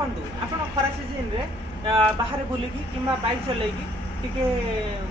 देखु आप खरा सीजन रे बाहर बुलिकी कि बाइक चलैकी टिके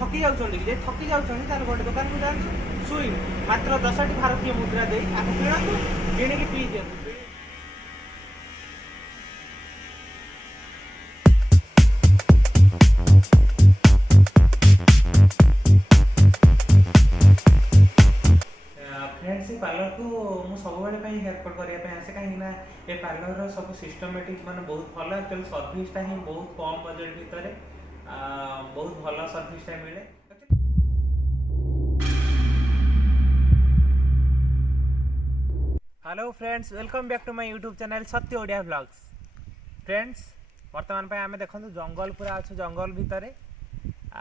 थकी जाउछन्ती जे थकी जाउछन्ती तार गोटे दुकान को जान्छु सुई मात्र 10टी भारतीय मुद्रा दे आपको किणतु किणिकी पी दियंतु। फ्रेंड्स पार्लर को मु सब हेयर कट करने आसे कहीं पार्लर सब सिस्टमेटिक माने बहुत भल एक्चुअली सर्विसटा ही बहुत कम बजेट भितर बहुत भल सर्विसटा मिले। Hello friends welcome back to my YouTube channel Satya Odia vlogs. Friends वर्तमान पे आमे देखो जंगल पूरा अच्छे जंगल भितर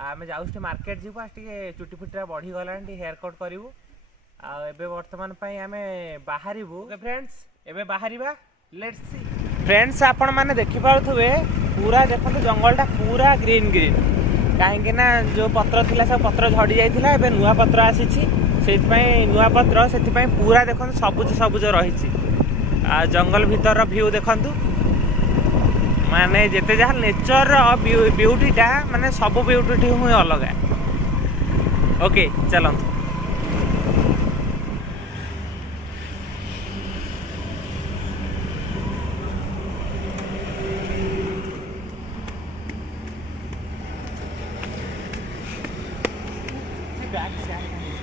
आमे जाऊँ मार्केट जीव आज टे चुटी फुटा बढ़ी गलानी हेयर कट करूँ आबे वर्तमान पे आमे बाहरिबु फ्रेंड्स एबे बाहरिबा लेट्स सी। फ्रेंड्स आपण माने देखि पाउथबे पूरा देखंतु जंगलटा पूरा ग्रीन ग्रीन काहेकि ना जो पत्र थिला सब पत्र झड़ी जाइथिला एबे नुआ पत्र आसीछि सेति पई नुआ पत्र सेति पई पूरा देखंतु सबुज सबुज रहिछि जंगल भीतर व्यू देखंतु माने जेते जहा नेचर ब्यूटीटा माने सब ब्यूटी हुई अलग। ओके चलंतु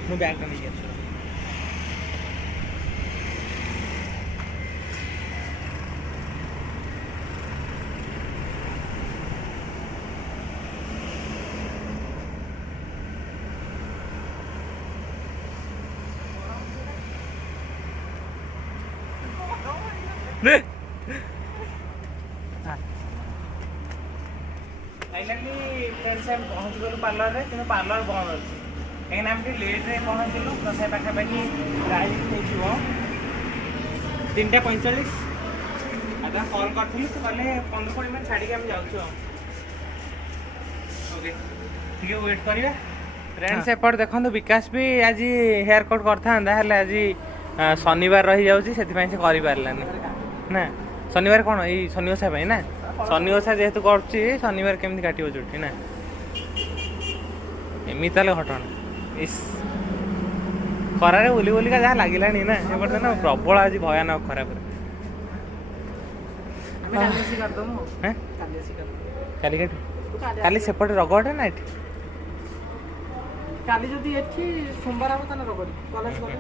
मैं बैग नहीं गया फाइनली फ्रेंड्स हम पहुँच गलु पार्लर रे कि पार्लर बंद अच्छी कहीं लेट रे पहुँचलु तथा पाखापाखि गाड़ी हो 3:45 आधा कॉल करूँ तो कहले 15-20 मिनट छाड़ी आम जाऊँ। ओके ठीक है वेट करिया। फ्रेंड्स एपट देखो विकास भी आज हेयर कट करता आज शनिवार रही जाऊँगी से कर पारानी ना शनिवार कौन ये शनि ओषा ना शनि ओषा जेहेतु कर शनिवार केमती काटो चुटी ना एमती घटना इस खरारे बुली बुलिका जहाँ लगिला ना एपटे ना प्रबल आज भयानक खरा काली सेपटे रगड़े ना ये काली जदि एठी सोमवार हम तने रगड़ी कॉलेज गले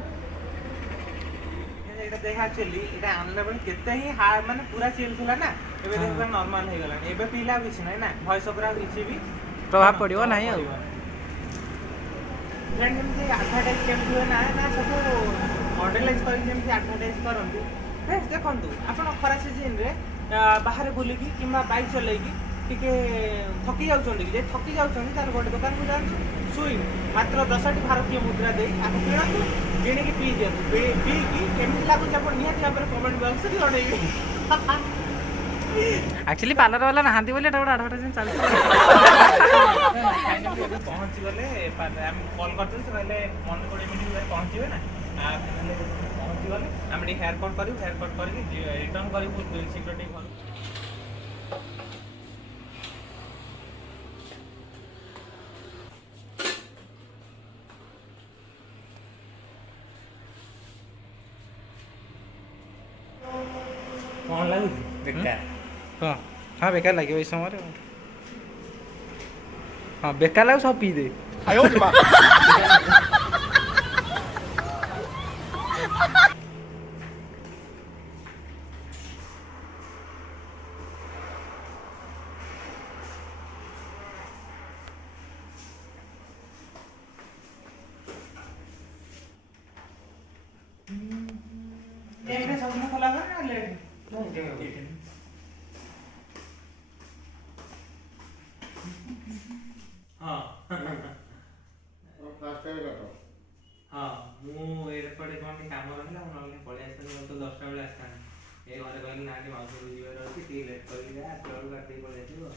एटा देख एक्चुअली एटा आनले बळे केते ही माने पूरा चिल थिला ना एबे देख नॉर्मल हे गला एबे पीला किछ नै ना वॉइस ओवर किछ भी प्रभाव पड़ियो नाही आ फ्रेंड जेमती एडवर्टाइज केमती हुए ना ना सब मॉडलाइज कर जेमती एडवर्टाइज करंतु फ्रेंड्स देखंतु आपण खरा सीजन रे बाहर बुलिकी कि बाइक चलैकी टिके थकी जाउछन्ती जे थकी जाउछन्ती तार गोटे दुकान को जान्छु सुई मात्र 10टी भारतीय मुद्रा दे आपको किणतु किणिकी पी दियंतु पी की केमती लागु आपण निहाती हमरे कमेंट बॉक्स रे जणैबी। एक्चुअली पार्लर वाला नहांती बोले एटा एडवर्टाइजमेंट चलती फाइनली पहुंच गले हम कॉल करते तो कहले 15-20 मिनिट में पहुंचबे ना पहुंच गले हम हेयर कट करू हेयर कट करके रिटर्न करू सिक्योरिटी घर कौन लागू बेकार हाँ हाँ बेकार लगे इस समय हाँ बेकार लगे सब पी दे सब खोला ना लेट हाँ हाँ मु एपटे कौन काम रहा ना पलि आस तो 10टा बेले आसा ये घरे कहले ना कि माउस को जीवार अछि टी लेट कर जा चल काटी पळे आसीबो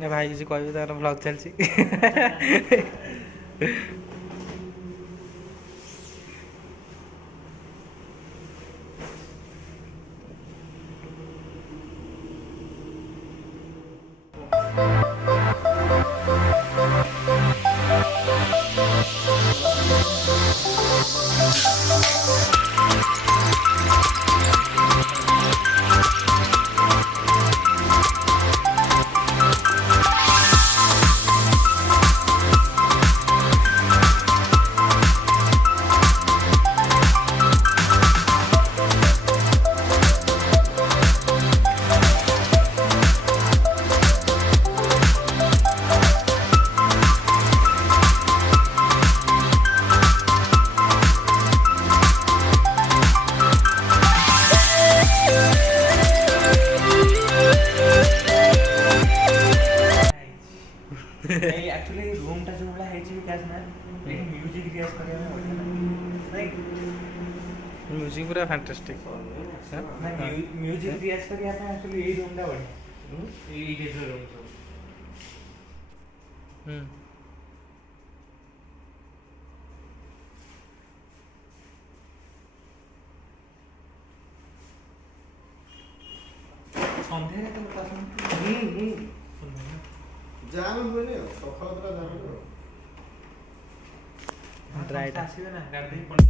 ने भाई किसी कहबे तार ब्लॉग चलछि ହେଇଛି ବି କ୍ୟାସ୍ ନା ମ୍ୟୁଜିକ୍ ରିଆଜ କରିବା ପାଇଁ ବଢ଼ିଆ ଲାଗେ ମ୍ୟୁଜିକ୍ ପୁରା ଫାଣ୍ଟାଷ୍ଟିକ୍। ମ୍ୟୁଜିକ୍ ରିଆଜ କରିବା ପାଇଁ ଆକ୍ଚୁଆଲି ଏଇ ରୁମ୍ଟା ବଢ଼ିଆ ଏଇ ଟାଇପ୍ର ରୁମ୍ ସବୁ। ସନ୍ଧ୍ୟାରେ ତ ଆସନ୍ତି ଜାମ୍ ହୁଏନି ଆଉ ସକାଳ ପୁରା ଜାମ୍ ହୁଏ ଆଉ। ଡ୍ରାଇଟା ଆସିବେ ନା ଗାଧୋଇ ପଳେଇ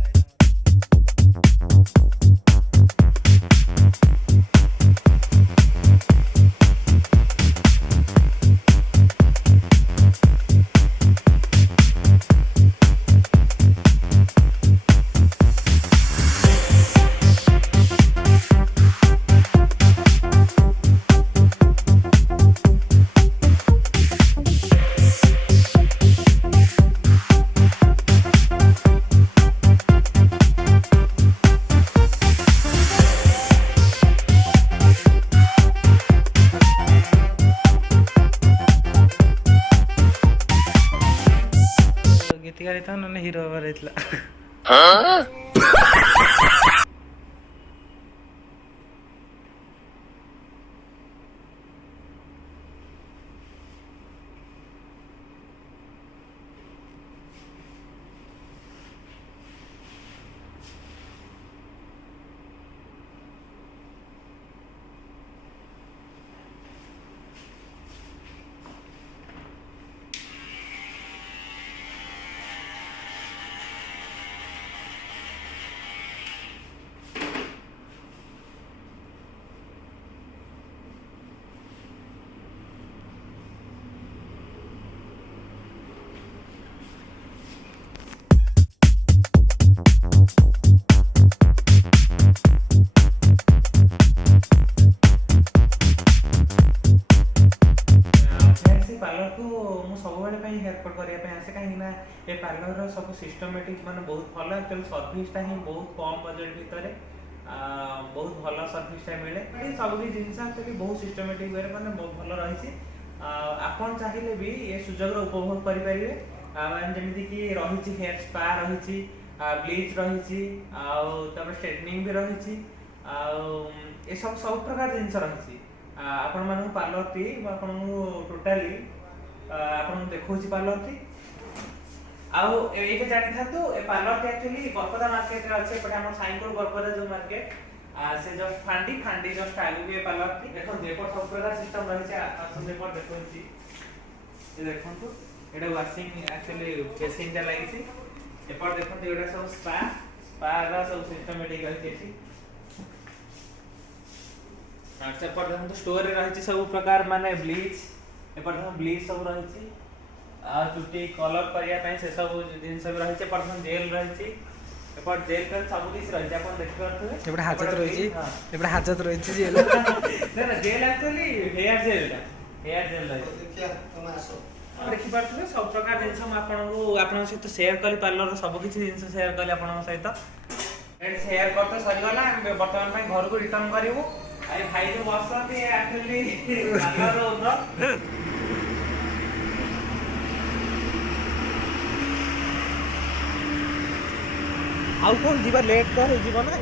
ଗୀତିକାର ହେଇଥାଉ ନହେଲେ ହିରୋ ହବାର ହେଇଥିଲା। ପାର୍ଲରକୁ ମୁଁ ସବୁବେଳେ ପାଇଁ ହେୟାର କଟ୍ କରିବା ପାଇଁ ଆସେ କାହିଁକି ନା ଏ ପାର୍ଲରର ସବୁ ସିଷ୍ଟମେଟିକ୍ ମାନେ ବହୁତ ଭଲ ଆକ୍ଚୁଆଲି ସର୍ଭିସଟା ହିଁ ବହୁତ କମ୍ ବଜେଟ୍ ଭିତରେ ବହୁତ ଭଲ ସର୍ଭିସଟା ମିଳେ ସବୁ କିଛି ଜିନିଷ ଆକ୍ଚୁଆଲି ବହୁତ ସିଷ୍ଟମେଟିକ୍ ୱେରେ ମାନେ ବହୁତ ଭଲ ରହିଛି। ଆପଣ ଚାହିଁଲେ ବି ଏ ସୁଯୋଗର ଉପଭୋଗ କରିପାରିବେ ମାନେ ଯେମିତିକି ରହିଛି ହେୟାର ସ୍ପା ରହିଛି ବ୍ଲିଚ୍ ରହିଛି ଆଉ ତାପରେ ଷ୍ଟ୍ରେଟନିଂ ବି ରହିଛି ଆଉ ଏସବୁ ସବୁ ପ୍ରକାର ଜିନିଷ ରହିଛି। ଆପଣମାନଙ୍କୁ ପାର୍ଲରଟି ମୁଁ ଆପଣଙ୍କୁ ଟୋଟାଲି ଆପଣଙ୍କୁ ଦେଖାଉଛି ପାର୍ଲରଟି ଆଉ ଏଇଟା ଜାଣିଥାନ୍ତୁ ଏ ପାର୍ଲରଟି ଆକ୍ଚୁଆଲି ବରପଦା ମାର୍କେଟରେ ଅଛି ଏପଟେ ଆମର ସାଇଁକୁଳ ବରପଦା ଯେଉଁ ମାର୍କେଟ ସେ ଜଷ୍ଟ ଫାଣ୍ଡି ଜଷ୍ଟ ଆଗକୁ ଏ ପାର୍ଲରଟି ଦେଖନ୍ତୁ ଏପଟ ସବୁ ପ୍ରକାର ସିଷ୍ଟମ ରହିଛି ଆସନ୍ତୁ ଏପଟ ଦେଖଉଛି ଦେଖନ୍ତୁ ଏଇଟା ୱାସିଂ ଆକ୍ଚୁଆଲି ବେସିନ୍ଟା ଲାଗିଛି ଏପଟ ଦେଖନ୍ତୁ ଏଗୁଡ଼ା ସବୁ ସ୍ପାର ସବୁ ସିଷ୍ଟମେଟିକ୍ ରହିଛି ଏଠି ସେପଟ ଦେଖନ୍ତୁ ଷ୍ଟୋରରେ ରହିଛି ସବୁ ପ୍ରକାର ମାନେ ବ୍ଲିଚ୍ ଏପଟ ଦେଖନ୍ତୁ ବ୍ଲିଚ୍ ସବୁ ରହିଛି ଆଉ ଚୁଟି କଲର କରିବା ପାଇଁ ସେ ସବୁ ଜିନିଷ ବି ରହିଛି ଏପଟ ଦେଖନ୍ତୁ ଜେଲ୍ ରହିଛି ଏପଟ ଜେଲ୍ ଫେଲ୍ ସବୁ କିଛି ରହିଛି ଆପଣ ଦେଖିପାରୁଥିବେ ଏପଟେ ହାଜତ ରହିଛି ଏପଟେ ହାଜତ ରହିଛି ଜେଲ୍ ନା ଜେଲ୍ ଆକ୍ଚୁଆଲି ହେୟାର ଜେଲ୍ ରହିଛି ଦେଖିଆ ତମେ ଆସ ଦେଖିପାରୁଥିବେ ସବୁ ପ୍ରକାର ଜିନିଷ ମୁଁ ଆପଣଙ୍କ ସହିତ ସେୟାର କଲି ପାର୍ଲରର ସବୁ କିଛି ଜିନିଷ ସେୟାର କଲି ଆପଣଙ୍କ ସହିତ ସେୟାର କଟ୍ ତ ସରିଗଲା ଆମେ ବର୍ତ୍ତମାନ ପାଇଁ ଘରକୁ ରିଟର୍ନ କରିବୁ। ଆରେ ଭାଇ ଯୋଉ ବସନ୍ତି ଆକ୍ଚୁଆଲି ପାର୍ଲରର ଓନର ଆଉ କଣ ଯିବା ଲେଟ୍ କର ଯିବ ନା